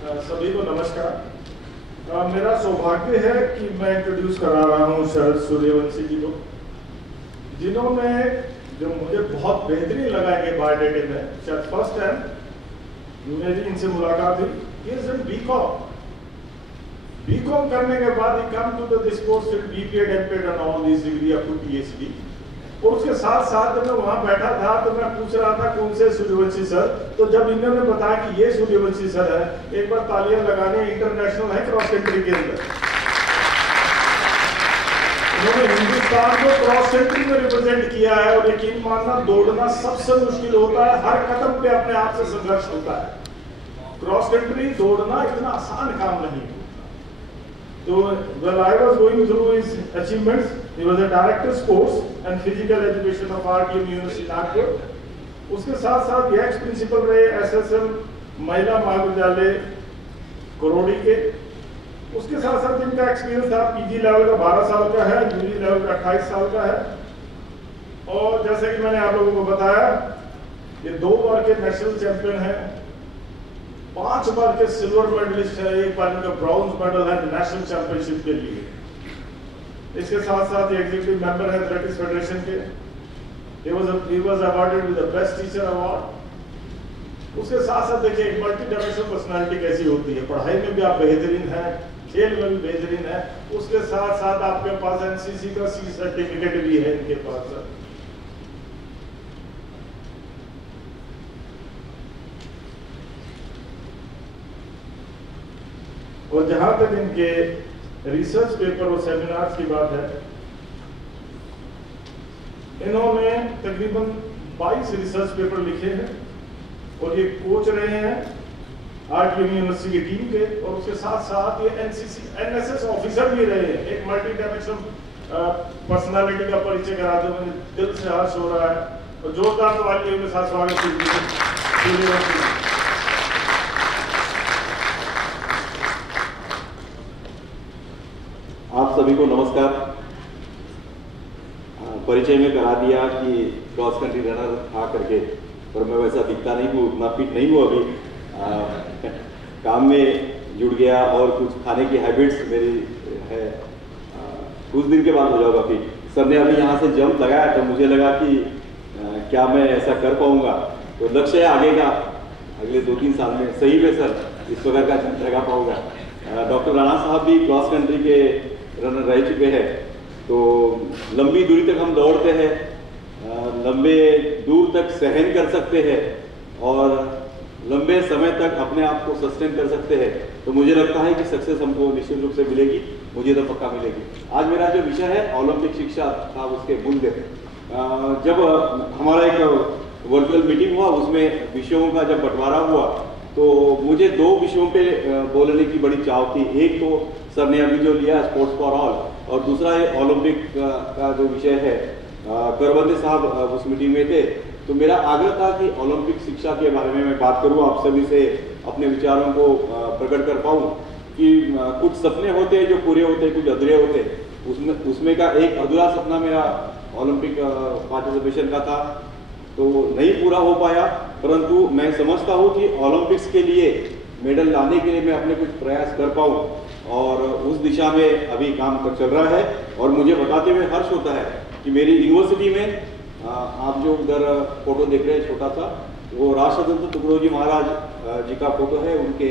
सभी को नमस्कार। मेरा सौभाग्य है कि मैं इंट्रोड्यूस करा रहा हूँ शरद सूर्यवंशी जी को, जिन्होंने जो मुझे बहुत बेहतरीन लगा है बायोडेटा में, शायद फर्स्ट टाइम मेरी इनसे मुलाकात हुई। ये सिर्फ बीकॉम करने के बाद ही come to this course BPEd MPEd and all this degree up to PhD. और उसके साथ साथ जब मैं वहां बैठा था तो मैं पूछ रहा था कौन से सूर्यवंशी सर, तो जब इन्होंने बताया कि ये सूर्यवंशी सर है, एक बार तालियां लगाने। इंटरनेशनल है क्रॉस कंट्री के अंदर, उन्होंने हिंदुस्तान को क्रॉस कंट्री में रिप्रेजेंट किया है। और यकीन मानना, दौड़ना सबसे मुश्किल होता है, हर कदम पे अपने आप से संघर्ष होता है। क्रॉस कंट्री दौड़ना इतना आसान काम नहीं होता। तो when I was going through his achievements, he was a director sports and physical education of RTM University Nagpur. उसके साथ साथ ये एक्स प्रिंसिपल रहे SSM महिला महाविद्यालय करोड़ी के। उसके साथ साथ इनका एक्सपीरियंस था पीजी लेवल का 12 साल का है, यूजी लेवल का 28 साल का है। और जैसे कि मैंने आप लोगों को बताया, ये 2 बार के नेशनल चैंपियन है, 5 बार के सिल्वर मेडलिस्ट है, 1 बार इनका ब्रॉन्ज मेडल है नेशनल चैंपियनशिप के लिए। इसके साथ साथ एग्जीक्यूटिव मेंबर है एथलेटिक्स फेडरेशन के। He was awarded with the best teacher award। उसके साथ साथ देखिए एक मल्टी डायमेंशनल पर्सनालिटी कैसी होती है। पढ़ाई में भी आप बेहतरीन हैं, खेल में भी बेहतरीन है। उसके साथ साथ आपके पास एनसीसी का सी सर्टिफिकेट भी है इनके पास। और जहां तक इनके रिसर्च पेपर और सेमिनार्स की बात है, इन्होंने तकरीबन 22 रिसर्च पेपर लिखे हैं और ये कोच रहे हैं RTM यूनिवर्सिटी की टीम के। और उसके साथ साथ ये NSS ऑफिसर भी रहे हैं। एक मल्टी डायमेंशनल पर्सनालिटी का परिचय कराते हुए मुझे दिल से हर्ष हो रहा है। और जोरदार तालियों के साथ स्वागत कीजिए। आप सभी को नमस्कार। परिचय में करा दिया कि क्रॉस कंट्री रनर था करके, पर मैं वैसा दिखता नहीं हूँ, उतना फिट नहीं हूँ अभी। काम में जुड़ गया और कुछ खाने की हैबिट्स मेरी है, कुछ दिन के बाद हो जाऊंगा फिट। सर ने अभी यहाँ से जंप लगाया तो मुझे लगा कि क्या मैं ऐसा कर पाऊंगा। तो लक्ष्य है आगे का, अगले 2-3 साल में सही में सर इस प्रकार का जंप लगा पाऊंगा। डॉक्टर राणा साहब भी क्रॉस कंट्री के रनर रह चुके हैं, तो लंबी दूरी तक हम दौड़ते हैं, लंबे दूर तक सहन कर सकते हैं और लंबे समय तक अपने आप को सस्टेन कर सकते हैं। तो मुझे लगता है कि सक्सेस हमको निश्चित रूप से मिलेगी, मुझे तो पक्का मिलेगी। आज मेरा जो विषय है ओलंपिक शिक्षा था, उसके मूल्य। जब हमारा एक वर्चुअल मीटिंग हुआ, उसमें विषयों का जब बंटवारा हुआ तो मुझे 2 विषयों पे बोलने की बड़ी चाव थी। एक तो सर ने अभी जो लिया स्पोर्ट्स फॉर ऑल, और दूसरा ये ओलंपिक का जो विषय है। करवंदे साहब उस मीटिंग में थे, तो मेरा आग्रह था कि ओलंपिक शिक्षा के बारे में मैं बात करूं, आप सभी से अपने विचारों को प्रकट कर पाऊं कि कुछ सपने होते हैं जो पूरे होते हैं, कुछ अधूरे होते हैं। उसमें का एक अधूरा सपना मेरा ओलंपिक पार्टिसिपेशन का था, तो नहीं पूरा हो पाया। परंतु मैं समझता हूँ कि ओलंपिक्स के लिए मेडल लाने के लिए मैं अपने कुछ प्रयास कर पाऊँ, और उस दिशा में अभी काम चल रहा है। और मुझे बताते हुए हर्ष होता है कि मेरी यूनिवर्सिटी में आप जो उधर फोटो देख रहे हैं छोटा सा, वो राष्ट्रदत्त तुकडोजी महाराज जी का फोटो है, उनके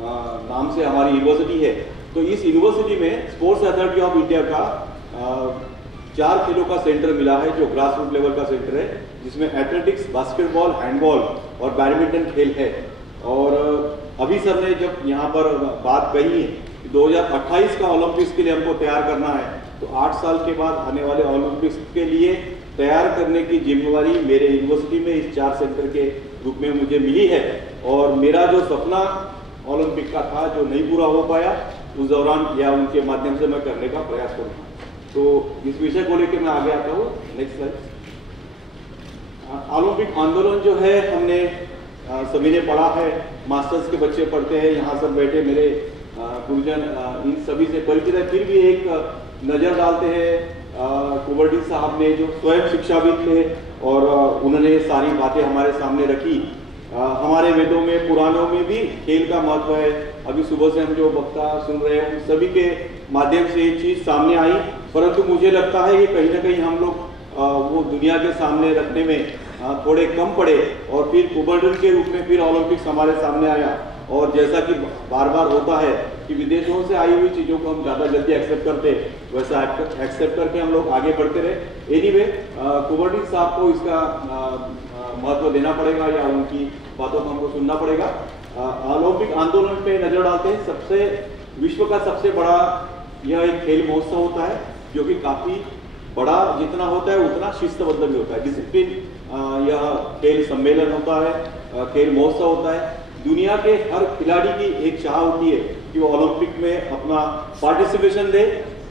नाम से हमारी यूनिवर्सिटी है। तो इस यूनिवर्सिटी में स्पोर्ट्स अथॉरिटी ऑफ इंडिया का 4 खेलों का सेंटर मिला है, जो ग्रास रूट लेवल का सेंटर है, जिसमें एथलेटिक्स, बास्केटबॉल, हैंडबॉल और बैडमिंटन खेल है। और अभी सर ने जब यहाँ पर बात कही है कि 2028 का ओलंपिक्स के लिए हमको तैयार करना है, तो 8 साल के बाद आने वाले ओलंपिक्स के लिए तैयार करने की जिम्मेवारी मेरे यूनिवर्सिटी में इस 4 सेंटर के रूप में मुझे मिली है। और मेरा जो सपना ओलंपिक का था, जो नहीं पूरा हो पाया, उस दौरान या उनके माध्यम से मैं करने का प्रयास करूँगा। तो इस विषय को लेकर मैं आगे आता हूँ। Next slide. ओलंपिक आंदोलन जो है, हमने सभी ने पढ़ा है, मास्टर्स के बच्चे पढ़ते हैं, यहाँ सब बैठे मेरे गुरुजन इन सभी से परिचित है। फिर भी एक नज़र डालते हैं कुंवरजी साहब ने, जो स्वयं शिक्षाविद थे और उन्होंने सारी बातें हमारे सामने रखी। हमारे वेदों में, पुराणों में भी खेल का महत्व है। अभी सुबह से हम जो वक्ता सुन रहे हैं उन सभी के माध्यम से ये चीज़ सामने आई, परंतु मुझे लगता है कि कहीं ना कहीं हम लोग वो दुनिया के सामने रखने में थोड़े कम पड़े, और फिर कुबर्डन के रूप में फिर ओलंपिक्स हमारे सामने आया। और जैसा कि बार बार होता है कि विदेशों से आई हुई चीज़ों को हम ज़्यादा जल्दी एक्सेप्ट करते, वैसा एक्सेप्ट करके हम लोग आगे बढ़ते रहे। एनीवे, कुबर्डन साहब को इसका महत्व देना पड़ेगा या उनकी बातों को हमको सुनना पड़ेगा। ओलंपिक आंदोलन पे नजर डालते हैं। विश्व का सबसे बड़ा यह एक खेल महोत्सव होता है, जो कि काफी बड़ा जितना होता है उतना शिस्तबद्ध भी होता है, डिसिप्लिन। यह खेल सम्मेलन होता है, खेल महोत्सव होता है। दुनिया के हर खिलाड़ी की एक चाह होती है कि वो ओलंपिक में अपना पार्टिसिपेशन दे,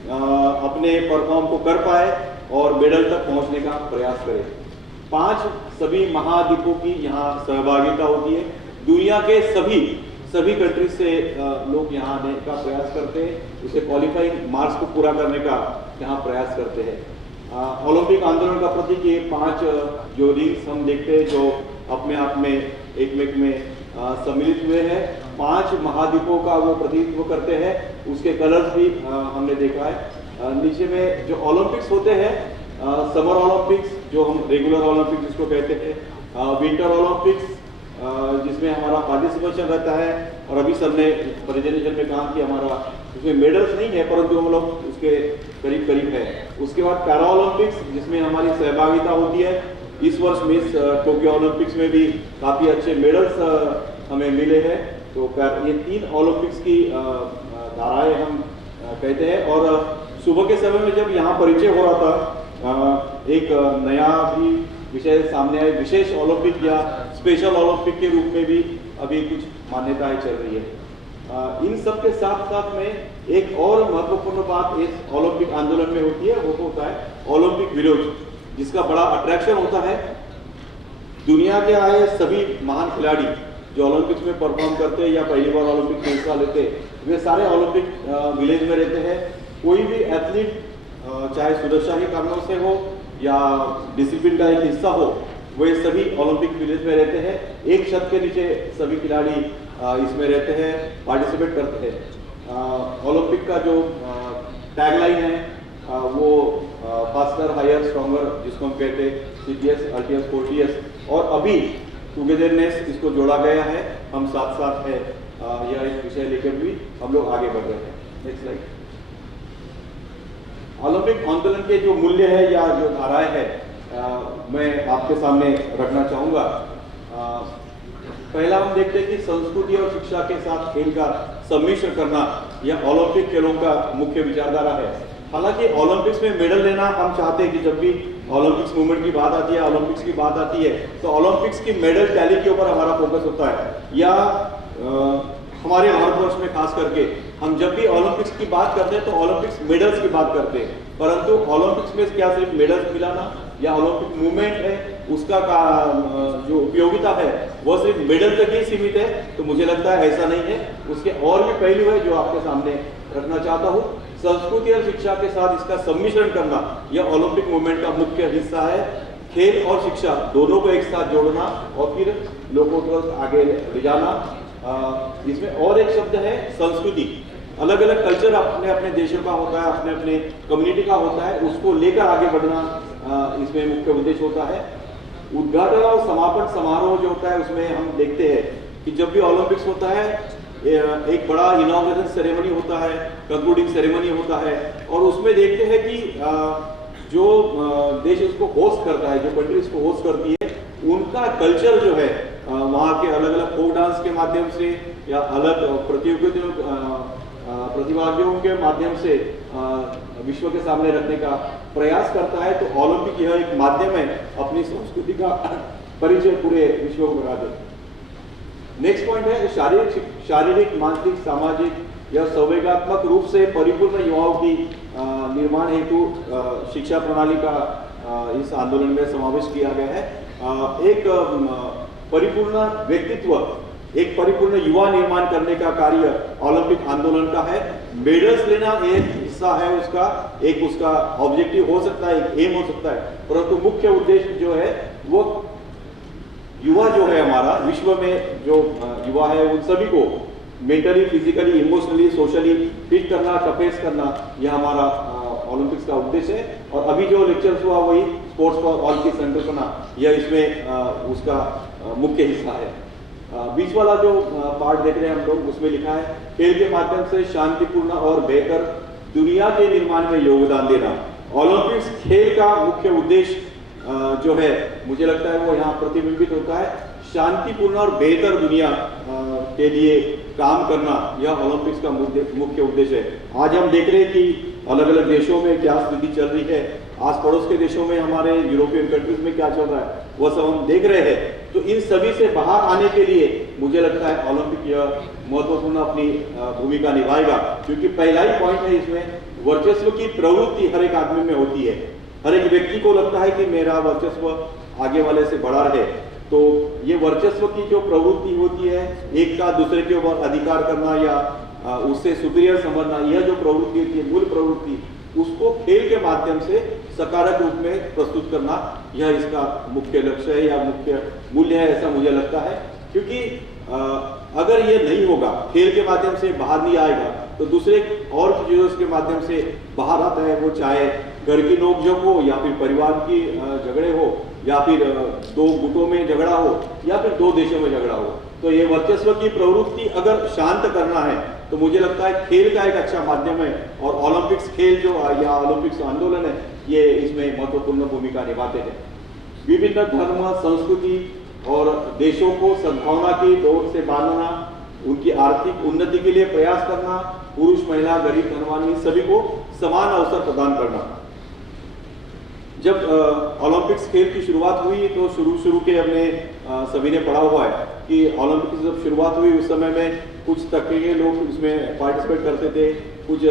अपने परफॉर्म को कर पाए और मेडल तक पहुंचने का प्रयास करे। 5 सभी महाद्वीपों की यहाँ सहभागिता होती है। दुनिया के सभी कंट्री से लोग यहाँ आने का प्रयास करते हैं, उसे क्वालिफाइंग मार्क्स को पूरा करने का यहाँ प्रयास करते हैं। ओलंपिक आंदोलन का प्रतीक ये 5 जो रिंग्स हम देखते हैं, जो अपने आप में एक में सम्मिलित हुए हैं, 5 महाद्वीपों का वो प्रतिनिधित्व करते हैं। उसके कलर्स भी हमने देखा है। नीचे में जो ओलंपिक्स होते हैं, समर ओलंपिक्स जो हम रेगुलर ओलंपिक्स जिसको कहते हैं, विंटर ओलंपिक्स जिसमें हमारा पार्टिसिपेशन रहता है, और अभी सर ने प्रेजेंटेशन में कहा कि हमारा उसमें मेडल्स नहीं है परंतु हम लोग उसके करीब है। उसके बाद पैरा ओलंपिक्स जिसमें हमारी सहभागिता होती है। इस वर्ष मिस टोक्यो ओलंपिक्स में भी काफ़ी अच्छे मेडल्स हमें मिले हैं। तो ये 3 ओलंपिक्स की धाराएं हम कहते हैं। और सुबह के समय में जब यहाँ परिचय हो रहा था, एक नया भी विषय सामने आया, विशेष ओलंपिक या स्पेशल ओलंपिक के रूप में भी अभी कुछ मान्यताएं चल रही है। इन सब के साथ साथ में एक और महत्वपूर्ण बात इस ओलंपिक आंदोलन में होती है, वो होता है ओलंपिक विलेज, जिसका बड़ा अट्रैक्शन होता है। दुनिया के आए सभी महान खिलाड़ी जो ओलंपिक्स में परफॉर्म करते हैं या पहली बार ओलंपिक में हिस्सा लेते हैं, वे सारे ओलंपिक विलेज में रहते हैं। कोई भी एथलीट चाहे सुरक्षा के कारणों से हो या डिसिप्लिन का एक हिस्सा हो, वे सभी ओलंपिक विलेज में रहते हैं। एक छत के नीचे सभी खिलाड़ी इसमें रहते हैं, पार्टिसिपेट करते हैं। ओलंपिक का जो टैगलाइन है वो फास्टर, हायर, स्ट्रॉन्गर, जिसको हम कहते हैं CTS, RTS, 40S, और अभी टुगेदरनेस इसको जोड़ा गया है। हम साथ है यह एक विषय लेकर भी हम लोग आगे बढ़ रहे हैं। Next slide. ओलंपिक आंदोलन के जो मूल्य है या जो धाराएं है मैं आपके सामने रखना चाहूँगा। पहला हम देखते हैं कि संस्कृति और शिक्षा के साथ खेल का सम्मिश्रण करना यह ओलंपिक खेलों का मुख्य विचारधारा है। हालांकि ओलंपिक्स में मेडल लेना हम चाहते हैं कि जब भी ओलंपिक्स मूवमेंट की बात आती है, ओलंपिक्स की बात आती है, तो ओलंपिक्स की मेडल टैली के ऊपर हमारा फोकस होता है। या हमारे भारतवर्ष में खास करके हम जब भी ओलंपिक्स की बात करते हैं तो ओलंपिक्स मेडल्स की बात करते हैं, परंतु ओलंपिक्स में क्या सिर्फ मेडल्स मिलाना या ओलंपिक मूवमेंट है उसका जो उपयोगिता है वह सिर्फ मेडल तक ही सीमित है? तो मुझे लगता है ऐसा नहीं है। उसके और भी पहलू है जो आपके सामने रखना चाहता हूँ। संस्कृति और शिक्षा के साथ इसका सम्मिश्रण करना यह ओलंपिक मूवमेंट का मुख्य हिस्सा है। खेल और शिक्षा दोनों को एक साथ जोड़ना और फिर लोगों को आगे ले जाना। इसमें और एक शब्द है संस्कृति। अलग अलग कल्चर अपने अपने देशों का होता है, अपने अपने कम्युनिटी का होता है, उसको लेकर आगे बढ़ना इसमें मुख्य उद्देश्य होता है। उद्घाटन और समापन समारोह जो होता है उसमें हम देखते हैं कि जब भी ओलंपिक्स होता है एक बड़ा इनॉग्रेशन सेरेमनी होता है, कंक्लूडिंग सेरेमनी होता है, और उसमें देखते हैं कि जो देश उसको होस्ट करता है, जो कंट्री इसको होस्ट करती है, उनका कल्चर जो है वहाँ के अलग अलग फोक डांस के माध्यम से या अलग प्रतिभागियों के माध्यम से विश्व के सामने रखने का प्रयास करता है। तो ओलंपिक यह एक माध्यम है अपनी संस्कृति का परिचय पूरे विश्व को करा दे। नेक्स्ट पॉइंट है शारीरिक, मानसिक, सामाजिक या संवेगात्मक रूप से परिपूर्ण युवाओं की निर्माण हेतु शिक्षा प्रणाली का इस आंदोलन में समावेश किया गया है। एक परिपूर्ण व्यक्तित्व, एक परिपूर्ण युवा निर्माण करने का कार्य ओलंपिक आंदोलन का है। मेडल्स लेना एक हिस्सा है उसका, एक उसका ऑब्जेक्टिव हो सकता है, एक एम हो सकता है, परंतु मुख्य उद्देश्य जो है वो युवा जो है हमारा विश्व में जो युवा है उन सभी को mentally, physically, emotionally, socially fit करना, टफेस करना, यह हमारा ओलंपिक्स का उद्देश्य है। और अभी जो लेक्चर्स हुआ वही स्पोर्ट्स फॉर ऑल की संकल्पना, यह इसमें उसका मुख्य हिस्सा है। बीच वाला जो पार्ट देख रहे हैं हम लोग, उसमें लिखा है खेल के माध्यम से शांतिपूर्ण और बेहतर दुनिया के निर्माण में योगदान देना। ओलंपिक्स खेल का मुख्य उद्देश्य जो है, मुझे लगता है वो यहाँ प्रतिबिंबित होता है। शांतिपूर्ण और बेहतर दुनिया के लिए काम करना, यह ओलंपिक्स का मुख्य उद्देश्य है। आज हम देख रहे हैं कि अलग अलग देशों में क्या स्थिति चल रही है, आस पड़ोस के देशों में, हमारे यूरोपियन कंट्रीज में क्या चल रहा है, वह सब हम देख रहे हैं। तो इन सभी से बाहर आने के लिए मुझे लगता है ओलंपिक यह महत्वपूर्ण अपनी भूमिका निभाएगा, क्योंकि पहला ही पॉइंट है इसमें, वर्चस्व की प्रवृत्ति हर एक आदमी में होती है। हर एक व्यक्ति को लगता है कि मेरा वर्चस्व आगे वाले से बड़ा रहे। तो ये वर्चस्व की जो प्रवृत्ति होती है, एक का दूसरे के ऊपर अधिकार करना या उससे सुपीरियर समझना, यह जो प्रवृत्ति होती है, मूल प्रवृत्ति, उसको खेल के माध्यम से सकारात्मक रूप में प्रस्तुत करना, यह इसका मुख्य लक्ष्य है या मुख्य मूल्य है, ऐसा मुझे लगता है। क्योंकि अगर ये नहीं होगा, खेल के माध्यम से बाहर नहीं आएगा, तो दूसरे और चीजों के माध्यम से बाहर आता है, वो चाहे घर की नोकझोंक हो या फिर परिवार की झगड़े हो या फिर दो गुटों में झगड़ा हो या फिर दो देशों में झगड़ा हो। तो ये वर्चस्व की प्रवृत्ति अगर शांत करना है तो मुझे लगता है खेल का एक अच्छा माध्यम है, और ओलंपिक्स खेल जो या ओलंपिक्स आंदोलन है, ये इसमें महत्वपूर्ण भूमिका निभाते हैं। विभिन्न धर्म, संस्कृति और देशों को सद्भावना की डोर से बांधना, उनकी आर्थिक उन्नति के लिए प्रयास करना, पुरुष, महिला, गरीब, धनवान सभी को समान अवसर प्रदान करना। जब ओलंपिक्स खेल की शुरुआत हुई तो शुरू के हमने सभी ने पढ़ा हुआ है कि ओलंपिक्स जब शुरुआत हुई उस समय में कुछ तबके के लोग उसमें पार्टिसिपेट करते थे, कुछ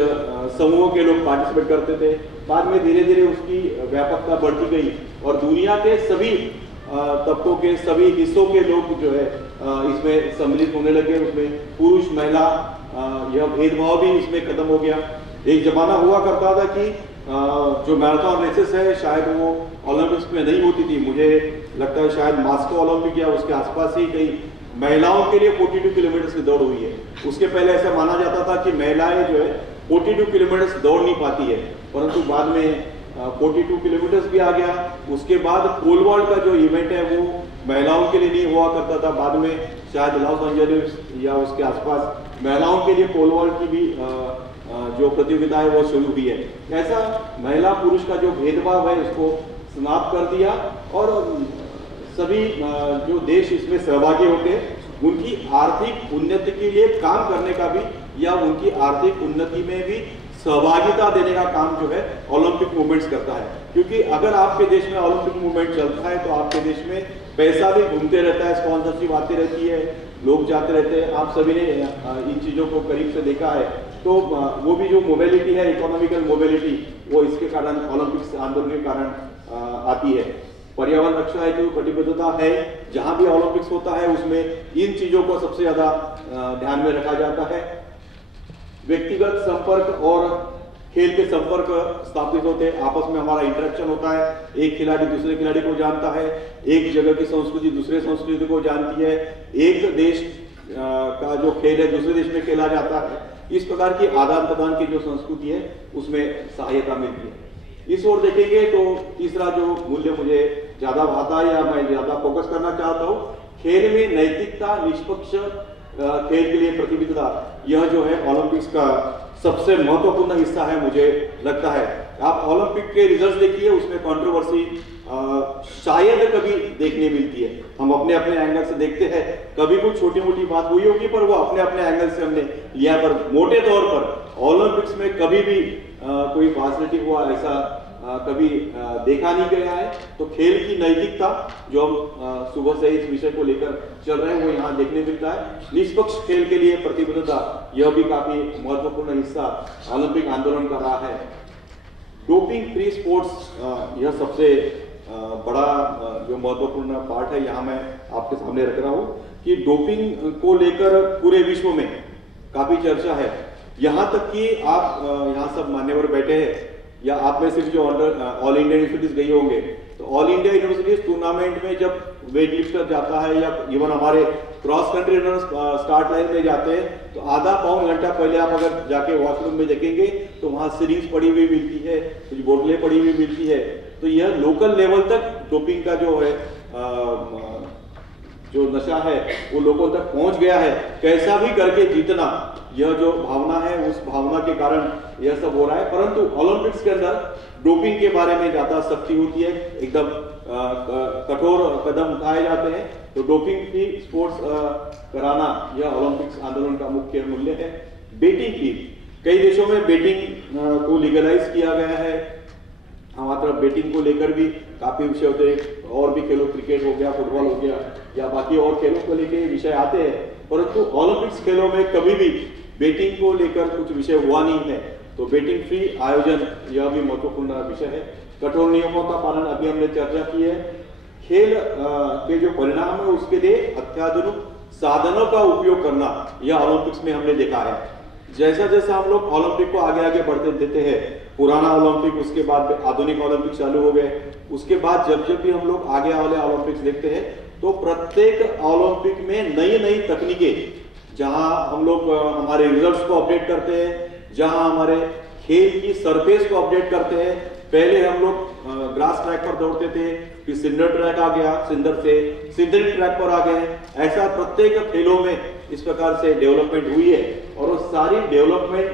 समूहों के लोग पार्टिसिपेट करते थे। बाद में धीरे धीरे उसकी व्यापकता बढ़ती गई और दुनिया के सभी तबकों के, सभी हिस्सों के लोग जो है इसमें सम्मिलित होने लगे। उसमें पुरुष, महिला, यह भेदभाव भी इसमें खत्म हो गया। एक जमाना हुआ करता था कि जो मैराथन रेसेस है शायद वो ओलंपिक्स में नहीं होती थी। मुझे लगता है शायद मास्को ओलंपिक या उसके आसपास ही कई महिलाओं के लिए 42 किलोमीटर की दौड़ हुई है। उसके पहले ऐसा माना जाता था कि महिलाएं जो है 42 किलोमीटर दौड़ नहीं पाती है, परंतु बाद में 42 किलोमीटर भी आ गया। उसके बाद पोल वॉल्ट का जो इवेंट है वो महिलाओं के लिए नहीं हुआ करता था, बाद में शायद लॉस एंजलिस या उसके आसपास महिलाओं के लिए पोल वॉल्ट की भी जो प्रतियोगिता है वो शुरू हुई है। ऐसा महिला पुरुष का जो भेदभाव है उसको समाप्त कर दिया और सभी जो देश इसमें सहभागी होते हैं उनकी आर्थिक उन्नति के लिए काम करने का भी या उनकी आर्थिक उन्नति में भी सहभागिता देने का काम जो है ओलंपिक मूवमेंट्स करता है। क्योंकि अगर आपके देश में ओलंपिक मूवमेंट चलता है तो आपके देश में पैसा भी घूमते रहता है, स्पॉन्सरशिप आती रहती है, लोग जाते रहते हैं। आप सभी ने इन चीज़ों को करीब से देखा है। तो वो भी जो मोबिलिटी है, इकोनॉमिकल मोबिलिटी, वो इसके कारण ओलंपिक्स आंदोलन के कारण आती है। पर्यावरण रक्षा है जो कटिबद्धता है, जहां भी ओलंपिक्स होता है उसमें इन चीजों को सबसे ज्यादा ध्यान में रखा जाता है। व्यक्तिगत संपर्क और खेल के संपर्क स्थापित होते हैं, आपस में हमारा इंटरेक्शन होता है, एक खिलाड़ी दूसरे खिलाड़ी को जानता है, एक जगह की संस्कृति दूसरे संस्कृति को जानती है, एक देश का जो खेल है दूसरे देश में खेला जाता है। इस प्रकार की आदान प्रदान की जो संस्कृति है उसमें सहायता मिलती है। इस ओर देखेंगे तो तीसरा जो मूल्य मुझे ज्यादा भाता है या मैं ज्यादा फोकस करना चाहता हूँ, खेल में नैतिकता, निष्पक्ष खेल के लिए प्रतिबद्धता, यह जो है ओलंपिक्स का सबसे महत्वपूर्ण हिस्सा है मुझे लगता है। आप ओलंपिक के रिजल्ट्स देखिए, उसमें कंट्रोवर्सी शायद कभी देखने मिलती है। हम अपने अपने एंगल से देखते हैं, कभी कुछ छोटी मोटी बात हुई होगी पर वो अपने अपने एंगल से हमने लिया, पर मोटे तौर पर ओलंपिक्स में कभी भी कोई पॉजिटिव हुआ ऐसा कभी देखा नहीं गया है। तो खेल की नैतिकता जो हम सुबह से इस विषय को लेकर चल रहे हैं वो यहाँ देखने मिलता है। निष्पक्ष खेल के लिए प्रतिबद्धता, यह भी काफी महत्वपूर्ण हिस्सा ओलंपिक आंदोलन का रहा है। डोपिंग फ्री स्पोर्ट्स, यह सबसे बड़ा जो महत्वपूर्ण पार्ट है, यहाँ मैं आपके सामने रख रहा हूँ कि डोपिंग को लेकर पूरे विश्व में काफी चर्चा है। यहाँ तक कि आप यहाँ सब मान्यवर बैठे हैं या आप में से जो ऑल इंडिया यूनिवर्सिटीज गए होंगे तो ऑल इंडिया यूनिवर्सिटीज टूर्नामेंट में जब वेट लिफ्टर जाता है या इवन हमारे cross country runner start line में जाते हैं तो आधा पौन घंटा पहले आप अगर जाके वॉशरूम में देखेंगे तो वहाँ सीरीज पड़ी हुई मिलती है, कुछ बोतलें पड़ी हुई मिलती है। तो यह लोकल लेवल तक डोपिंग का जो है जो नशा है वो लोगों तक पहुंच गया है। कैसा भी करके जीतना, यह जो भावना है उस भावना के कारण यह सब हो रहा है। परंतु ओलंपिक्स के अंदर डोपिंग के बारे में ज्यादा सख्ती होती है, एकदम कठोर कदम उठाए जाते हैं। तो डोपिंग फ्री स्पोर्ट्स कराना यह ओलंपिक्स आंदोलन का मुख्य मूल्य है। बेटिंग की कई देशों में बेटिंग को लीगलाइज किया गया है। हमारी तरफ बेटिंग को लेकर भी काफी विषय होते हैं, और भी खेलों, क्रिकेट हो गया, फुटबॉल हो गया या बाकी और खेलों को लेकर विषय आते हैं। परंतु ओलंपिक्स खेलों में कभी भी बेटिंग को लेकर कुछ विषय हुआ नहीं है। तो बेटिंग फ्री आयोजन यह भी महत्वपूर्ण विषय है। कठोर नियमों का पालन अभी हमने चर्चा की है। खेल के जो परिणाम है उसके लिए अत्याधुनिक साधनों का उपयोग करना यह ओलंपिक्स में हमने देखा है। जैसा जैसा हम लोग ओलंपिक को आगे आगे बढ़ते देते हैं, पुराना ओलंपिक, उसके बाद आधुनिक ओलंपिक चालू हो गए, उसके बाद जब जब भी हम लोग आगे वाले ओलंपिक्स देखते हैं तो प्रत्येक ओलंपिक में नई नई तकनीकें, जहां हम लोग हमारे रिजल्ट्स को अपडेट करते हैं, जहां हमारे खेल की सरफेस को अपडेट करते हैं। पहले हम लोग ग्रास ट्रैक पर दौड़ते थे, फिर सिंडर ट्रैक आ गया, सिंडर से सिंथेटिक ट्रैक पर आ गए। ऐसा प्रत्येक खेलों में इस प्रकार से डेवलपमेंट हुई है और वो सारी डेवलपमेंट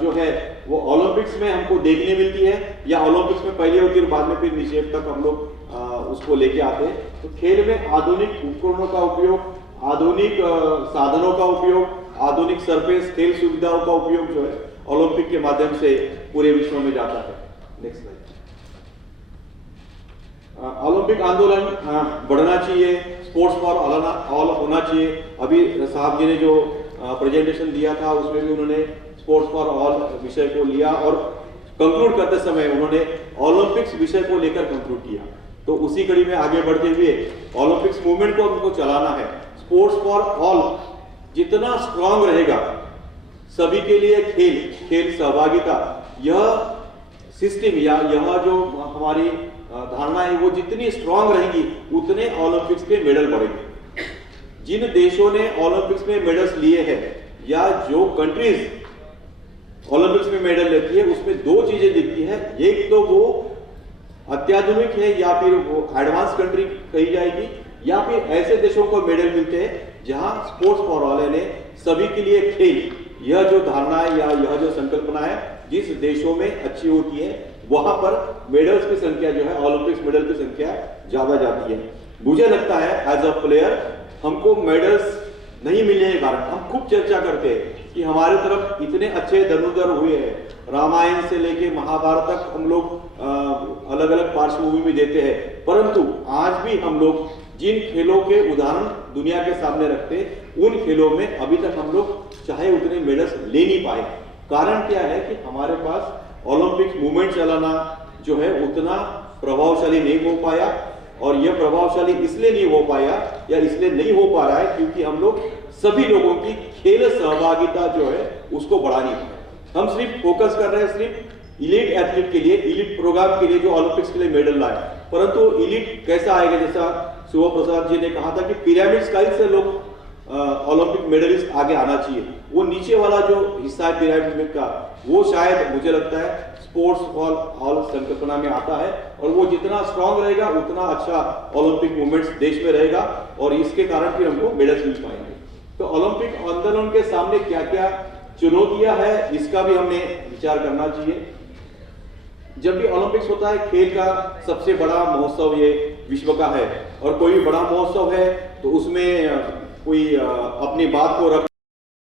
जो है वो ओलंपिक्स में हमको देखने मिलती है, या ओलंपिक्स में पहले होती है बाद में फिर नीचे तक हम लोग उसको लेके आते हैं। तो खेल में आधुनिक उपकरणों का उपयोग, आधुनिक साधनों का उपयोग, आधुनिक सरफेस खेल सुविधाओं का उपयोग जो है ओलंपिक के माध्यम से पूरे विश्व में जाता है। Next slide. ओलंपिक आंदोलन बढ़ना चाहिए, स्पोर्ट्स फॉर ऑल होना चाहिए। अभी साहब जी ने जो प्रेजेंटेशन दिया था उसमें भी उन्होंने स्पोर्ट्स फॉर ऑल विषय को लिया और कंक्लूड करते समय उन्होंने ओलंपिक्स विषय को लेकर कंक्लूड किया। तो उसी कड़ी में आगे बढ़ते हुए ओलंपिक्स मूवमेंट को हमको चलाना है। स्पोर्ट्स फॉर ऑल जितना स्ट्रांग रहेगा, सभी के लिए खेल सहभागिता, यह सिस्टम या यह जो हमारी धारणा है वो जितनी स्ट्रांग रहेगी उतने ओलंपिक्स के मेडल बढ़ेंगे। जिन देशों ने ओलंपिक्स में मेडल्स लिए हैं या जो कंट्रीज ओलंपिक्स में मेडल लेती है उसमें दो चीजें दिखती है। एक तो वो अत्याधुनिक है या फिर वो एडवांस कंट्री कही जाएगी, या फिर ऐसे देशों को मेडल मिलते हैं जहां स्पोर्ट्स फॉर ऑल ने सभी के लिए खेल, यह जो धारणा है या यह जो संकल्पना है जिस देशों में अच्छी होती है वहां पर मेडल्स की संख्या जो है, ओलंपिक्स मेडल की संख्या ज्यादा जाती है। मुझे लगता है एज अ प्लेयर हमको मेडल्स नहीं मिलने के कारण हम खूब चर्चा करते हैं कि हमारे तरफ इतने अच्छे धनुर्धर हुए हैं, रामायण से लेके महाभारत तक हम लोग अलग अलग पार्श्वभूमि में देते हैं, परंतु आज भी हम लोग जिन खेलों के उदाहरण दुनिया के सामने रखते उन खेलों में अभी तक हम लोग चाहे उतने मेडल्स ले नहीं पाए। कारण क्या है कि हमारे पास ओलंपिक मूवमेंट चलाना जो है उतना प्रभावशाली नहीं हो पाया, और यह प्रभावशाली इसलिए नहीं हो पाया या इसलिए नहीं हो पा रहा है क्योंकि हम लोग सभी लोगों की खेल सहभागिता जो है उसको बढ़ा नहीं पाए। हम सिर्फ फोकस कर रहे हैं सिर्फ इलीट एथलीट के लिए, इलीट प्रोग्राम के लिए जो ओलंपिक्स के लिए मेडल लाए, परंतु इलीट कैसा आएगा? जैसा शिव प्रसाद जी ने कहा था कि पिरामिड स्टाइल से लोग ओलंपिक मेडलिस्ट आगे आना चाहिए। वो नीचे वाला जो हिस्सा है पिरामिड का, वो शायद मुझे लगता है स्पोर्ट्स फॉर ऑल संकल्पना में आता है, और वो जितना स्ट्रांग रहेगा उतना अच्छा ओलंपिक मूवमेंट्स देश में रहेगा और इसके कारण फिर हमको मेडल्स मिल पाएंगे। तो ओलंपिक आंदोलन के सामने क्या क्या चुनौतियां है इसका भी हमने विचार करना चाहिए। जब भी ओलंपिक्स होता है, खेल का सबसे बड़ा महोत्सव ये विश्व का है, और कोई बड़ा महोत्सव है तो उसमें कोई अपनी बात को रख,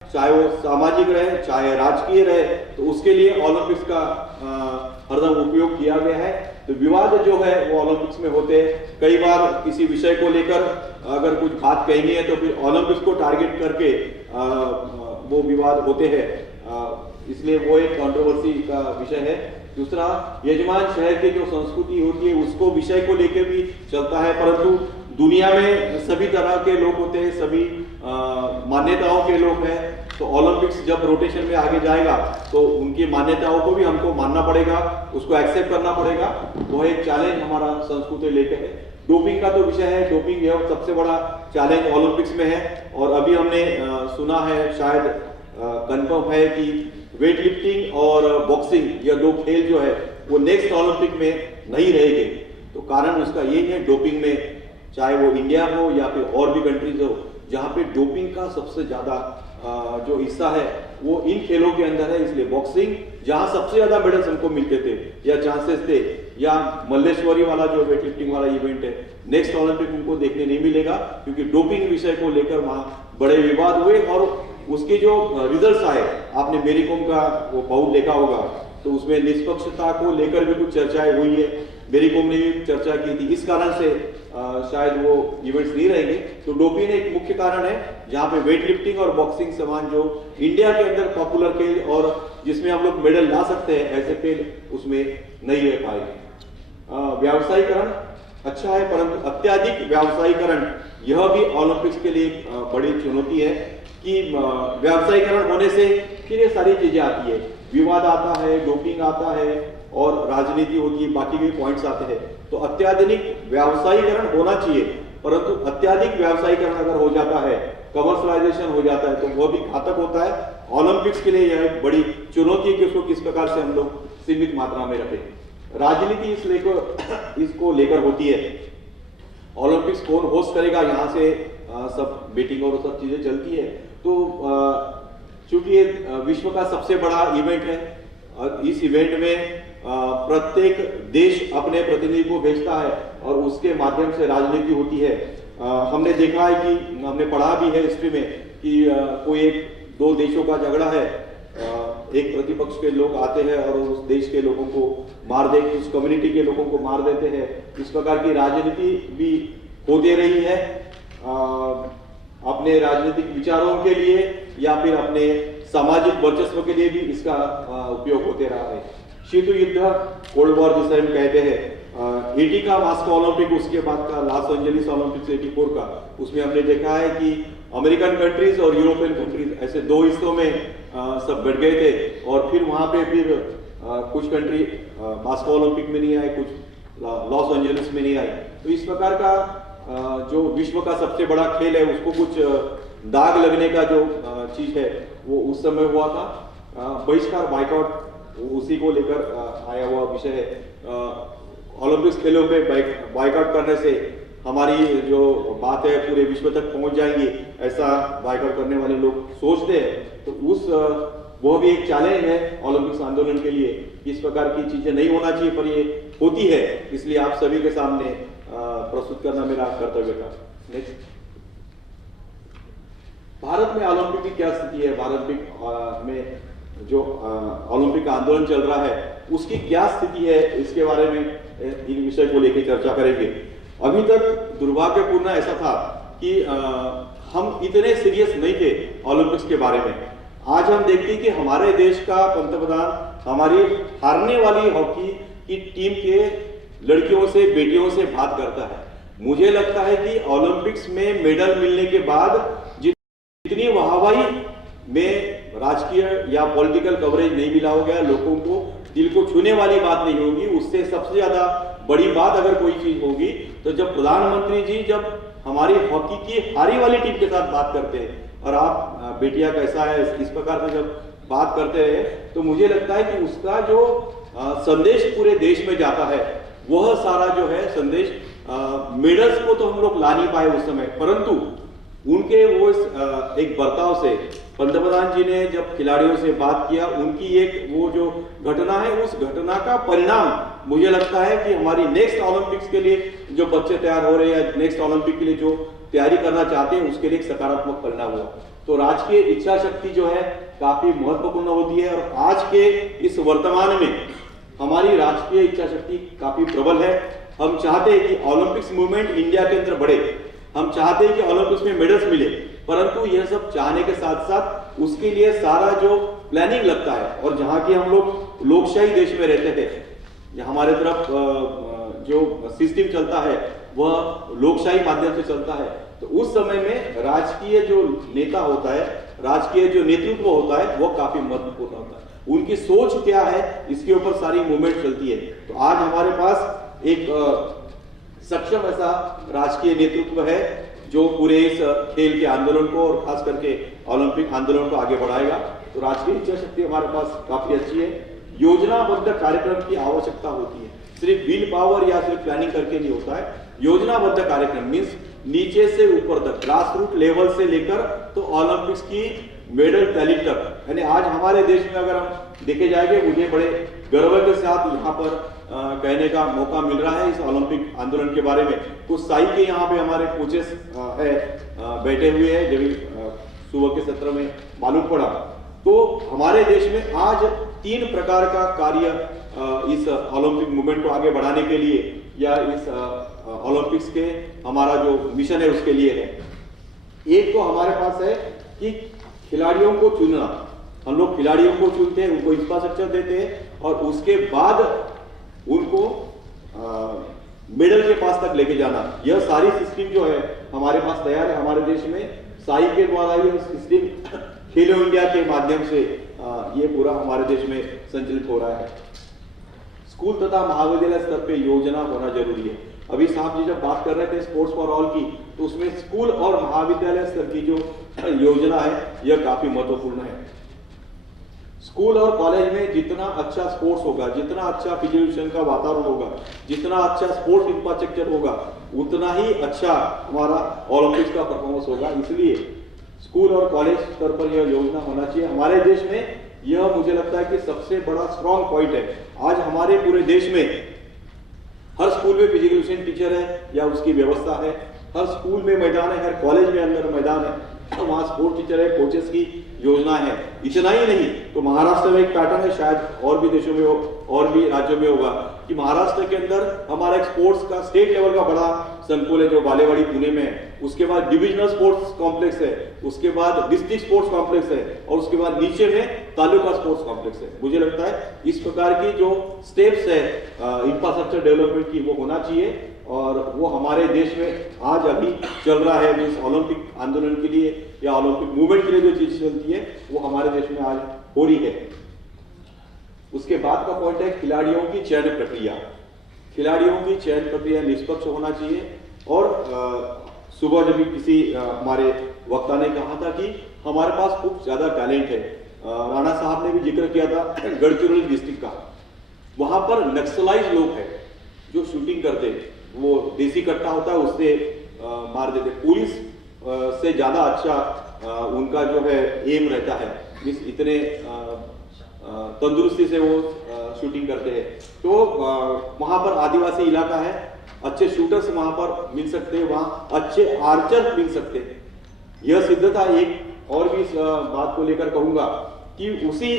चाहे वो सामाजिक रहे चाहे राजकीय रहे, तो उसके लिए ओलंपिक्स का हरदम उपयोग किया गया है। तो विवाद जो है वो ओलंपिक्स में होते हैं। कई बार किसी विषय को लेकर अगर कुछ बात कहनी है तो फिर ओलंपिक्स को टारगेट करके वो विवाद होते हैं, इसलिए वो एक कंट्रोवर्सी का विषय है। दूसरा, यजमान शहर की जो संस्कृति होती है उसको विषय को लेकर भी चलता है, परंतु दुनिया में सभी तरह के लोग होते हैं, सभी मान्यताओं के लोग हैं, तो ओलंपिक्स जब रोटेशन में आगे जाएगा तो उनकी मान्यताओं को भी हमको मानना पड़ेगा, उसको एक्सेप्ट करना पड़ेगा। वो एक चैलेंज हमारा संस्कृति लेके है। डोपिंग का तो विषय है, डोपिंग यह सबसे बड़ा चैलेंज ओलंपिक्स में है। और अभी हमने सुना है, शायद कंफर्म है कि वेट लिफ्टिंग और बॉक्सिंग यह दो खेल जो है वो नेक्स्ट ओलंपिक में नहीं रहेंगे। तो कारण उसका यही है, डोपिंग में चाहे वो इंडिया हो या फिर और भी कंट्रीज हो, जहाँ पे डोपिंग का सबसे ज्यादा जो हिस्सा है वो इन खेलों के अंदर है। इसलिए बॉक्सिंग जहां सबसे ज्यादा मेडल्स हमको मिलते थे या चांसेस थे, या मल्लेश्वरी वाला जो वेट लिफ्टिंग वाला इवेंट है, नेक्स्ट ओलंपिक उनको देखने नहीं मिलेगा, क्योंकि डोपिंग विषय को लेकर वहां बड़े विवाद हुए और उसके जो रिजल्ट्स आए, आपने मेरी कॉम का वो बाउल देखा होगा, तो उसमें निष्पक्षता को लेकर भी कुछ चर्चाएं हुई है। मेरी कॉम ने भी चर्चा की थी, इस कारण से शायद वो इवेंट्स नहीं रहेंगे। तो डोपिंग एक मुख्य कारण है, जहां पे वेट लिफ्टिंग और बॉक्सिंग समान जो इंडिया के अंदर पॉपुलर खेल और जिसमें हम लोग मेडल ला सकते हैं, ऐसे खेल उसमें नहीं रह पाएंगे। व्यावसायीकरण अच्छा है, परंतु अत्यधिक व्यावसायीकरण यह भी ओलंपिक्स के लिए बड़ी चुनौती है कि व्यावसायीकरण होने से फिर ये सारी चीजें आती है, विवाद आता है, डोपिंग आता है और राजनीति होती है, बाकी भी पॉइंट्स आते हैं। तो अत्याधुनिक व्यावसायीकरण होना चाहिए, परंतु अत्याधिक व्यावसायीकरण अगर हो जाता है, कमर्शलाइजेशन हो जाता है, तो वह भी घातक होता है। ओलंपिक्स के लिए यह एक बड़ी चुनौती है कि उसको किस प्रकार से हम लोग सीमित मात्रा में रखें। राजनीति इसको लेकर होती है। ओलंपिक्स कौन होस्ट करेगा, यहाँ से सब मीटिंग और सब चीजें चलती है। तो चूंकि ये विश्व का सबसे बड़ा इवेंट है, इस इवेंट में प्रत्येक देश अपने प्रतिनिधि को भेजता है और उसके माध्यम से राजनीति होती है। हमने देखा है कि हमने पढ़ा भी है हिस्ट्री में कि कोई एक दो देशों का झगड़ा है, एक प्रतिपक्ष के लोग आते हैं और उस देश के लोगों को मार दे, उस कम्युनिटी के लोगों को मार देते हैं। इस प्रकार की राजनीति भी होती रही है, अपने राजनीतिक विचारों के लिए या फिर अपने सामाजिक वर्चस्व के लिए भी इसका उपयोग होते रहा है। शीत युद्ध, कोल्ड वॉर जिसे हम कहते हैं, 80 का मास्को ओलंपिक, उसके बाद का लॉस एंजलिस ओलंपिक्स 84 का, उसमें हमने देखा है कि अमेरिकन कंट्रीज और यूरोपियन कंट्रीज ऐसे दो हिस्सों में सब बढ़ गए थे और फिर वहां पे फिर कुछ कंट्री मास्को ओलंपिक में नहीं आए, कुछ लॉस एंजलिस में नहीं आए। तो इस प्रकार का जो विश्व का सबसे बड़ा खेल है, उसको कुछ दाग लगने का जो चीज है वो उस समय हुआ था। बहिष्कार, बाइकआउट, उसी को लेकर आया हुआ विषय है। ओलंपिक्स खेलों पे बाइकआउट करने से हमारी जो बात है पूरे विश्व तक पहुंच जाएंगी, ऐसा बाइकआउट करने वाले लोग सोचते हैं। तो वो भी एक चैलेंज है ओलंपिक्स आंदोलन के लिए। इस प्रकार की चीजें नहीं होना चाहिए, पर ये होती है, इसलिए आप सभी के सामने प्रस्तुत करना मेरा कर्तव्य था। नेक्स्ट, भारत में ओलंपिक की क्या स्थिति है? भारत में जो ओलंपिक आंदोलन चल रहा है उसकी क्या स्थिति है, इसके बारे में इन विषय को लेकर चर्चा करेंगे। अभी तक दुर्भाग्यपूर्ण ऐसा था कि हम इतने सीरियस नहीं थे ओलंपिक्स के बारे में। आज हम देखते हैं कि हमारे देश का पंतप्रधान हमारी हारने वाली हॉकी की टीम के लड़कियों से, बेटियों से बात करता है। मुझे लगता है कि ओलंपिक्स में मेडल मिलने के बाद जितनी वाहवाही में राजकीय या पॉलिटिकल कवरेज नहीं मिला होगा, लोगों को दिल को छूने वाली बात नहीं होगी, उससे सबसे ज्यादा बड़ी बात अगर कोई चीज होगी तो जब प्रधानमंत्री जी जब हमारी हॉकी की हारी वाली टीम के साथ बात करते हैं और आप बेटियां कैसा है इस प्रकार से जब बात करते हैं, तो मुझे लगता है कि उसका जो संदेश पूरे देश में जाता है, वह सारा जो है संदेश, मेडल्स को तो हम लोग ला नहीं पाए उस समय, परंतु उनके वो एक बर्ताव से, पंतप्रधान जी ने जब खिलाड़ियों से बात किया, उनकी एक वो जो घटना है, उस घटना का परिणाम मुझे लगता है कि हमारी नेक्स्ट ओलंपिक्स के लिए जो बच्चे तैयार हो रहे हैं या नेक्स्ट ओलंपिक के लिए जो तैयारी करना चाहते हैं, उसके लिए एक सकारात्मक परिणाम हुआ। तो राजकीय इच्छा शक्ति जो है काफी महत्वपूर्ण होती है और आज के इस वर्तमान में हमारी राजकीय इच्छा शक्ति काफी प्रबल है। हम चाहते हैं कि ओलंपिक्स मूवमेंट इंडिया के अंदर बढ़े, हम चाहते हैं कि ओलंपिक्स में मेडल्स मिले, परंतु यह सब चाहने के साथ साथ उसके लिए सारा जो प्लानिंग लगता है, और जहां की हम लोग लोकशाही देश में रहते थे, हमारे तरफ जो सिस्टम चलता है वह लोकशाही माध्यम से चलता है, तो उस समय में राजकीय जो नेता होता है, राजकीय जो नेतृत्व होता है वो काफी महत्वपूर्ण होता है। उनकी सोच क्या है इसके ऊपर सारी मूवमेंट चलती है। तो आज हमारे पास एक सक्षम ऐसा राजकीय नेतृत्व है जो पूरे इस खेल के आंदोलन को और खास करके ओलंपिक आंदोलन को आगे बढ़ाएगा। तो राजकीय इच्छा शक्ति हमारे पास काफी अच्छी है। योजनाबद्ध कार्यक्रम की आवश्यकता होती है, सिर्फ विल पावर या सिर्फ प्लानिंग करके नहीं होता है। योजनाबद्ध कार्यक्रम मीन्स नीचे से ऊपर तक, ग्रास रूट लेवल से लेकर तो ओलंपिक्स की मेडल टैली तक। यानी आज हमारे देश में अगर हम देखे जाएंगे, मुझे बड़े गर्व के साथ यहाँ पर कहने का मौका मिल रहा है इस ओलंपिक आंदोलन के बारे में। कुछ साई के यहाँ पे हमारे कोचेस है बैठे हुए हैं, जब सुबह के सत्र में मालूम पड़ा। तो हमारे देश में आज 3 प्रकार का कार्य इस ओलंपिक मूवमेंट को आगे बढ़ाने के लिए या इस ओलंपिक्स के हमारा जो मिशन है उसके लिए है। एक तो हमारे पास है कि खिलाड़ियों को चुनना, हम लोग खिलाड़ियों को चुनते हैं, उनको इंफ्रास्ट्रक्चर देते हैं और उसके बाद उनको मेडल के पास तक लेके जाना। यह सारी सिस्टम जो है हमारे पास तैयार है। हमारे देश में साई के द्वारा यह सिस्टम खेलो इंडिया के माध्यम से ये पूरा हमारे देश में संचालित हो रहा है। स्कूल तथा महाविद्यालय स्तर पे योजना होना जरूरी है। अभी साहब जी जब बात कर रहे थे स्पोर्ट्स फॉर ऑल की, तो उसमें स्कूल और महाविद्यालय स्तर की जो योजना है यह काफी महत्वपूर्ण है। स्कूल और कॉलेज में जितना अच्छा स्पोर्ट्स होगा, जितना अच्छा फिजिकल का वातावरण होगा, जितना अच्छा स्पोर्ट्स इंफ्रास्ट्रक्चर होगा, उतना ही अच्छा हमारा ओलंपिक्स का परफॉर्मेंस होगा। इसलिए स्कूल और कॉलेज स्तर पर यह योजना होना चाहिए। हमारे देश में यह मुझे लगता है कि सबसे बड़ा स्ट्रॉन्ग पॉइंट है। आज हमारे पूरे देश में हर स्कूल में फिजिकल एजुकेशन टीचर है या उसकी व्यवस्था है, हर स्कूल में मैदान है, हर कॉलेज में अंदर मैदान है, तो वहाँ स्पोर्ट्स टीचर है, कोचेस की योजना है। इतना ही नहीं तो महाराष्ट्र में एक पैटर्न है, शायद और भी देशों में हो, और भी राज्यों में होगा कि महाराष्ट्र के अंदर हमारा एक स्पोर्ट्स का स्टेट लेवल का बड़ा संकुल है जो बालेवाड़ी पुणे में है। उसके बाद डिविजनल स्पोर्ट्स कॉम्प्लेक्स है, उसके बाद डिस्ट्रिक्ट स्पोर्ट्स कॉम्प्लेक्स है और उसके बाद नीचे में तालुका स्पोर्ट्स कॉम्प्लेक्स है। मुझे लगता है इस प्रकार की जो स्टेप्स है इंफ्रास्ट्रक्चर डेवलपमेंट की वो होना चाहिए और वो हमारे देश में आज अभी चल रहा है। इस ओलंपिक आंदोलन के लिए या ओलंपिक मूवमेंट के लिए जो चीज चलती है वो हमारे देश में आज हो रही है। उसके बाद का पॉइंट है खिलाड़ियों की चयन प्रक्रिया। खिलाड़ियों की चयन प्रक्रिया निष्पक्ष होना चाहिए और सुबह जब किसी हमारे वक्ता ने कहा था कि हमारे पास खूब ज्यादा टैलेंट है। राणा साहब ने भी जिक्र किया था गढ़चिरौली डिस्ट्रिक्ट का, वहां पर नक्सलाइज लोग हैं जो शूटिंग करते हैं, वो देसी कट्टा होता है उससे मार देते। पुलिस से ज्यादा अच्छा उनका जो है एम रहता है, इतने तंदुरुस्ती से वो शूटिंग करते हैं। तो वहां पर आदिवासी इलाका है, अच्छे शूटर्स वहां पर मिल सकते हैं, वहां अच्छे आर्चर मिल सकते हैं। यह सिद्धता एक और भी इस बात को लेकर कहूंगा कि उसी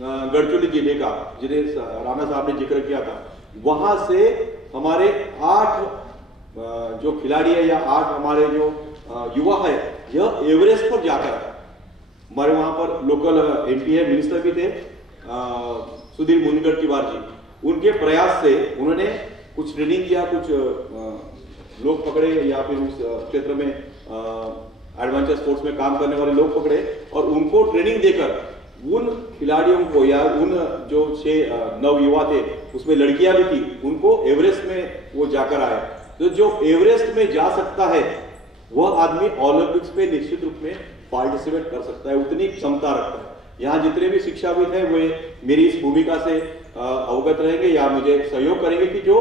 गढ़चिरौली जिले का जिन्हें राणा साहब ने जिक्र किया था, वहां से हमारे 8 जो खिलाड़ी है या 8 हमारे जो युवा है यह एवरेस्ट पर जाकर, हमारे वहां पर लोकल एमपी है, मिनिस्टर भी थे सुधीर मुनगंटीवार जी, उनके प्रयास से उन्होंने कुछ ट्रेनिंग किया, कुछ लोग पकड़े या फिर उस क्षेत्र में एडवेंचर स्पोर्ट्स में काम करने वाले लोग पकड़े और उनको ट्रेनिंग देकर उन खिलाड़ियों को या उन जो 6 नवयुवा थे उसमें लड़कियां भी थी, उनको एवरेस्ट में वो जाकर आए। तो जो एवरेस्ट में जा सकता है वह आदमी ओलंपिक्स पे निश्चित रूप में पार्टिसिपेट कर सकता है, उतनी क्षमता रखता है। यहाँ जितने भी शिक्षाविद हैं वे मेरी इस भूमिका से अवगत रहेंगे या मुझे सहयोग करेंगे कि जो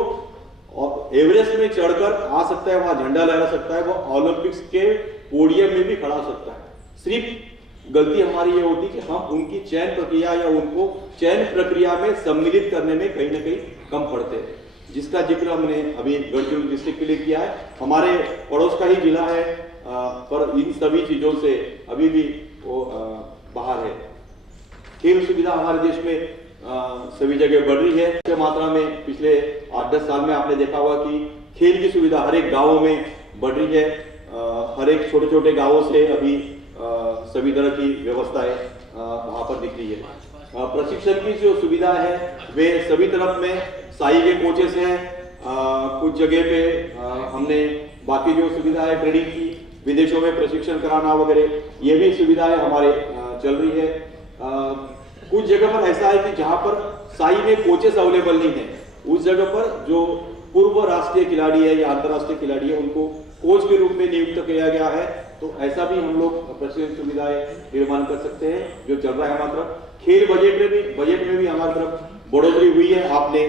एवरेस्ट में चढ़कर आ सकता है, वहां झंडा लहरा सकता है, वो ओलंपिक्स के पोडियम में भी खड़ा हो सकता है। सिर्फ गलती हमारी ये होती कि हम उनकी चयन प्रक्रिया या उनको चयन प्रक्रिया में सम्मिलित करने में कहीं ना कहीं कम पड़ते हैं, जिसका जिक्र हमने अभी गढ़चिरौली डिस्ट्रिक्ट के लिए किया है। हमारे पड़ोस का ही जिला है पर इन सभी चीजों से अभी भी वो बाहर है। खेल सुविधा हमारे देश में सभी जगह बढ़ रही है अच्छी मात्रा में। पिछले 8-10 साल में आपने देखा होगा कि खेल की सुविधा हर एक गाँव में बढ़ रही है। हर एक छोटे छोटे गाँवों से अभी सभी तरह की व्यवस्थाएं वहां पर दिख रही है। प्रशिक्षण की जो सुविधा है वे सभी तरफ में साई के कोचेस हैं, कुछ जगह पे हमने बाकी जो सुविधा है ट्रेनिंग की विदेशों में प्रशिक्षण कराना वगैरह, ये भी सुविधाएं हमारे चल रही है। कुछ जगह पर ऐसा है कि जहां पर साई में कोचेस अवेलेबल नहीं है, उस जगह पर जो पूर्व राष्ट्रीय खिलाड़ी है या अंतर्राष्ट्रीय खिलाड़ी है उनको कोच के रूप में नियुक्त किया गया है। तो ऐसा भी हम लोग प्रशिक्षण सुविधाएं निर्माण कर सकते हैं जो चल रहा है हमारी तरफ। खेल बजट में भी हमारी तरफ बढ़ोतरी हुई है। आपने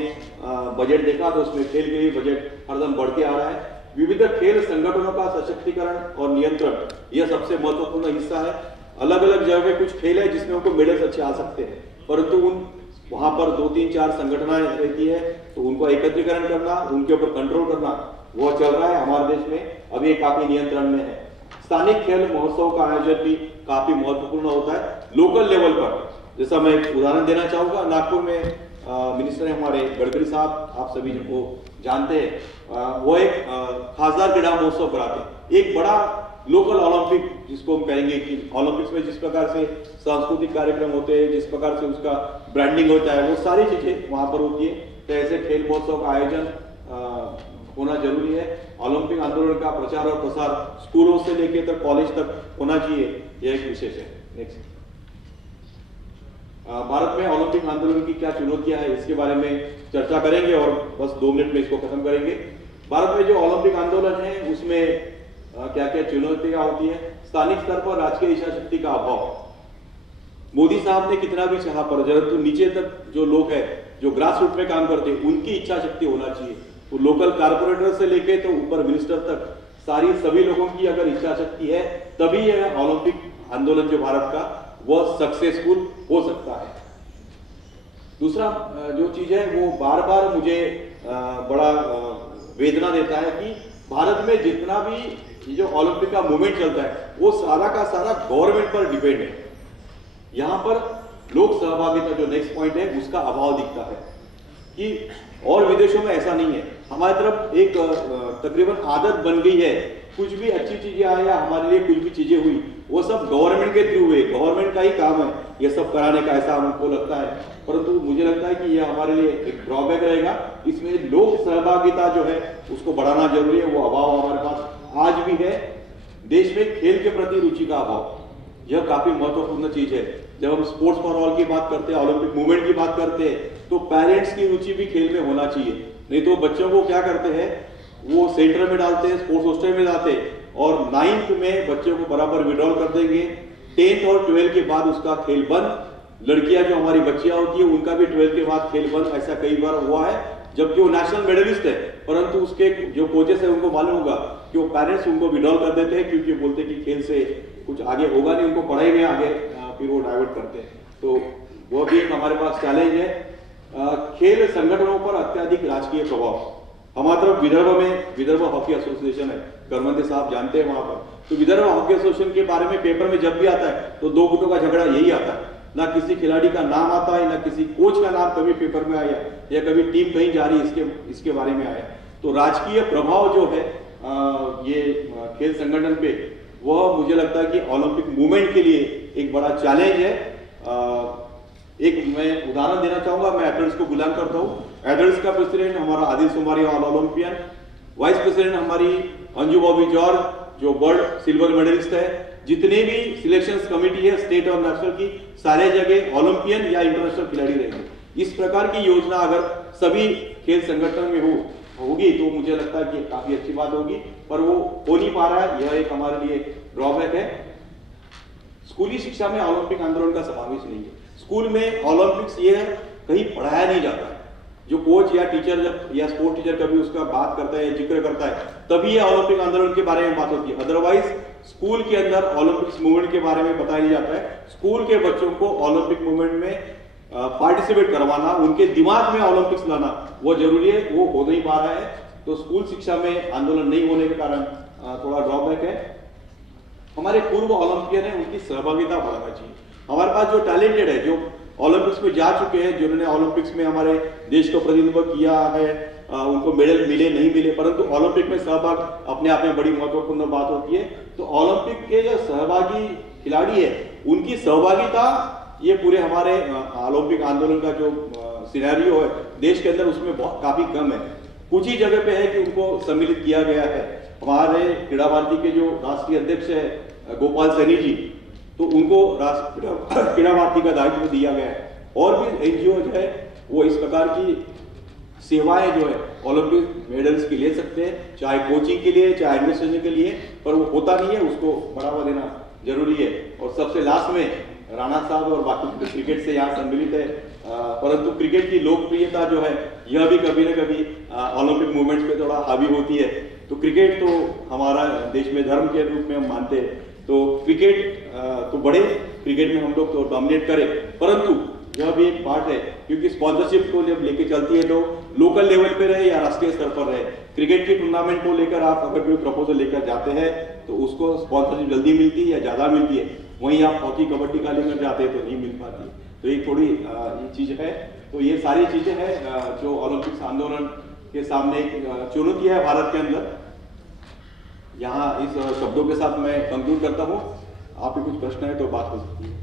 बजट देखा तो उसमें खेल के लिए बजट हरदम बढ़ते आ रहा है। विविध खेल संगठनों का सशक्तिकरण और नियंत्रण यह सबसे महत्वपूर्ण हिस्सा है। अलग अलग जगह पे कुछ खेल है जिसमें उनको मेडल्स अच्छे आ सकते हैं, परंतु वहां पर 2-3-4 संगठनाएं रहती है, तो उनको एकत्रीकरण करना, उनके ऊपर कंट्रोल करना, वो चल रहा है हमारे देश में, अभी ये काफी नियंत्रण में है। स्थानिक खेल महोत्सव का आयोजन भी काफी महत्वपूर्ण होता है लोकल लेवल पर। जैसा मैं एक उदाहरण देना चाहूंगा, नागपुर में मिनिस्टर है हमारे गडकरी साहब, आप सभी को जानते हैं, वो एक खासदार क्रीड़ा महोत्सव कराते हैं, एक बड़ा लोकल ओलंपिक जिसको हम कहेंगे कि ओलंपिक्स में जिस प्रकार से सांस्कृतिक कार्यक्रम होते हैं, जिस प्रकार से उसका ब्रांडिंग होता है, वो सारी चीजें वहां पर होती है। तो ऐसे खेल महोत्सव का आयोजन होना जरूरी है। ओलंपिक आंदोलन का प्रचार और प्रसार स्कूलों से लेकर तक कॉलेज तक होना चाहिए, यह एक विशेष है। नेक्स्ट, भारत में ओलंपिक आंदोलन की क्या चुनौतियां हैं इसके बारे में चर्चा करेंगे और बस 2 मिनट में इसको खत्म करेंगे। भारत में जो ओलंपिक आंदोलन है उसमें क्या क्या चुनौतियां होती है। स्थानिक स्तर पर राजकीय इच्छा शक्ति का अभाव। मोदी साहब ने कितना भी चाहा परंतु नीचे तक जो लोग हैं, जो ग्रास रूट में काम करते हैं, उनकी इच्छा शक्ति होना चाहिए। तो लोकल कारपोरेटर से लेके तो ऊपर मिनिस्टर तक सभी लोगों की अगर इच्छा शक्ति है तभी यह ओलंपिक आंदोलन जो भारत का वह सक्सेसफुल हो सकता है। दूसरा जो चीज है वो बार बार मुझे बड़ा वेदना देता है कि भारत में जितना भी जो ओलंपिक का मूवमेंट चलता है वो सारा का सारा गवर्नमेंट पर डिपेंड है। यहां पर लोक सहभागिता जो नेक्स्ट पॉइंट है उसका अभाव दिखता है कि और विदेशों में ऐसा नहीं है। हमारी तरफ एक तकरीबन आदत बन गई है, कुछ भी अच्छी चीजें आई या हमारे लिए कुछ भी चीजें हुई वो सब गवर्नमेंट के थ्रू हुए, गवर्नमेंट का ही काम है ये सब कराने का, ऐसा हमको लगता है। परंतु मुझे लगता है कि यह हमारे लिए एक ड्रॉबैक रहेगा। इसमें लोक सहभागिता जो है उसको बढ़ाना जरूरी है, वो अभाव हमारे पास आज भी है। देश में खेल के प्रति रुचि का अभाव, यह काफी महत्वपूर्ण चीज है। जब हम स्पोर्ट्स फॉर ऑल की बात करते हैं, ओलंपिक मूवमेंट की बात करते हैं, तो पेरेंट्स की रुचि भी खेल में होना चाहिए। नहीं तो बच्चों को क्या करते हैं, वो सेंटर में डालते हैं, स्पोर्ट्स हॉस्टल में डालते हैं और 9th में बच्चों को बराबर विड्रॉल कर देंगे। 10th और 12th के बाद उसका खेल बंद। लड़कियां जो हमारी बच्चियां होती है उनका भी 12th के बाद खेल बंद, ऐसा कई बार हुआ है। जबकि वो नेशनल मेडलिस्ट है, परंतु उसके जो कोचेस है उनको मालूम होगा कि वो पेरेंट्स उनको विड्रॉल कर देते हैं क्योंकि बोलते हैं कि खेल से कुछ आगे होगा नहीं, उनको पढ़ाई में आगे फिर वो डाइवर्ट करते हैं। तो वो भी एक हमारे पास चैलेंज है। खेल संगठनों पर अत्यधिक राजकीय प्रभाव। हमारी तरफ विदर्भ हॉकी एसोसिएशन है, करमंदे साहब जानते हैं वहां पर। तो विदर्भ हॉकी एसोसिएशन के बारे में पेपर में जब भी आता है तो 2 गुटों का झगड़ा यही आता है, ना किसी खिलाड़ी का नाम आता है, ना किसी कोच का नाम कभी पेपर में आया या कभी टीम कहीं जा रही इसके बारे में आया। तो राजकीय प्रभाव जो है ये खेल संगठन पे, वह मुझे लगता है कि ओलंपिक मूवमेंट के लिए एक बड़ा चैलेंज है। एक मैं उदाहरण देना चाहूंगा, मैं एथलीट्स को गुलाम करता हूं। एथलीट्स का प्रेसिडेंट हमारा आदिल सुमारी ऑल ओलंपियन, वाइस प्रेसिडेंट हमारी अंजू बॉबी जॉर्ज जो वर्ल्ड सिल्वर मेडलिस्ट है। जितने भी सिलेक्शन कमेटी है स्टेट और नेशनल की, सारे जगह ओलंपियन या इंटरनेशनल खिलाड़ी रहेंगे। इस प्रकार की योजना अगर सभी खेल संगठन में होगी तो मुझे लगता है कि काफी अच्छी बात होगी, पर वो हो नहीं पा रहा है, यह एक हमारे लिए ड्रॉबैक है। स्कूली शिक्षा में ओलंपिक आंदोलन का समावेश नहीं है। स्कूल में ओलंपिक्स ये कहीं पढ़ाया नहीं जाता है। जो कोच या टीचर या स्पोर्ट टीचर कभी उसका बात करता है, जिक्र करता है, तभी ये ओलंपिक आंदोलन के बारे में बात होती है। अदरवाइज स्कूल के अंदर ओलंपिक्स मूवमेंट के बारे में बताया नहीं जाता है। स्कूल के बच्चों को ओलंपिक मूवमेंट में पार्टिसिपेट करवाना, उनके दिमाग में ओलंपिक्स लाना वो जरूरी है, वो हो नहीं पा रहा है। तो स्कूल शिक्षा में आंदोलन नहीं होने के कारण थोड़ा ड्रॉबैक है। हमारे पूर्व ओलंपियन है, उनकी सहभागिता बढ़ाना चाहिए। हमारे पास जो टैलेंटेड है, जो ओलंपिक्स में जा चुके हैं, जिन्होंने ओलंपिक्स में हमारे देश को प्रतिनिधित्व किया है, उनको मेडल मिले नहीं मिले, परंतु ओलंपिक में सहभाग अपने आप में बड़ी महत्वपूर्ण बात होती है। तो ओलंपिक के जो सहभागी खिलाड़ी है उनकी सहभागिता ये पूरे हमारे ओलंपिक आंदोलन का जो सिनेरियो है देश के अंदर, उसमें काफी कम है। कुछ ही जगह पे है कि उनको सम्मिलित किया गया है। हमारे क्रीड़ा भारती के जो राष्ट्रीय अध्यक्ष है गोपाल सैनी जी, तो उनको राष्ट्रीय क्रीड़ा भारती का दायित्व दिया गया है। और भी एनजीओ जो है वो इस प्रकार की सेवाएं जो है ओलंपिक मेडल्स की ले सकते हैं, चाहे कोचिंग के लिए चाहे एडमिनिस्ट्रेशन के लिए, पर वो होता नहीं है, उसको बढ़ावा देना जरूरी है। और सबसे लास्ट में राणा साहब और बाकी तो क्रिकेट से यहाँ सम्मिलित है, परंतु क्रिकेट की लोकप्रियता जो है यह भी कभी न कभी ओलंपिक मूवमेंट्स पे थोड़ा हावी होती है। तो क्रिकेट तो हमारा देश में धर्म के रूप में हम मानते हैं, तो क्रिकेट तो बढ़े, क्रिकेट में हम लोग तो डोमिनेट करें, परंतु यह भी एक पार्ट है, क्योंकि स्पॉन्सरशिप को जब लेके चलती है तो लोकल लेवल पे रहे या राष्ट्रीय स्तर पर रहे, क्रिकेट की टूर्नामेंट को लेकर आप अगर कोई प्रपोजल लेकर जाते हैं तो उसको स्पॉन्सरशिप जल्दी मिलती है या ज़्यादा मिलती है, वहीं आप हॉकी कबड्डी का लेकर जाते हैं तो नहीं मिल पाती। तो ये थोड़ी ये चीज़ है। तो ये सारी चीज़ें हैं जो ओलंपिक्स आंदोलन के सामने एक चुनौती है भारत के अंदर। यहाँ इस शब्दों के साथ मैं कंक्लूड करता हूँ। आपके कुछ प्रश्न है तो बात हो सकती है।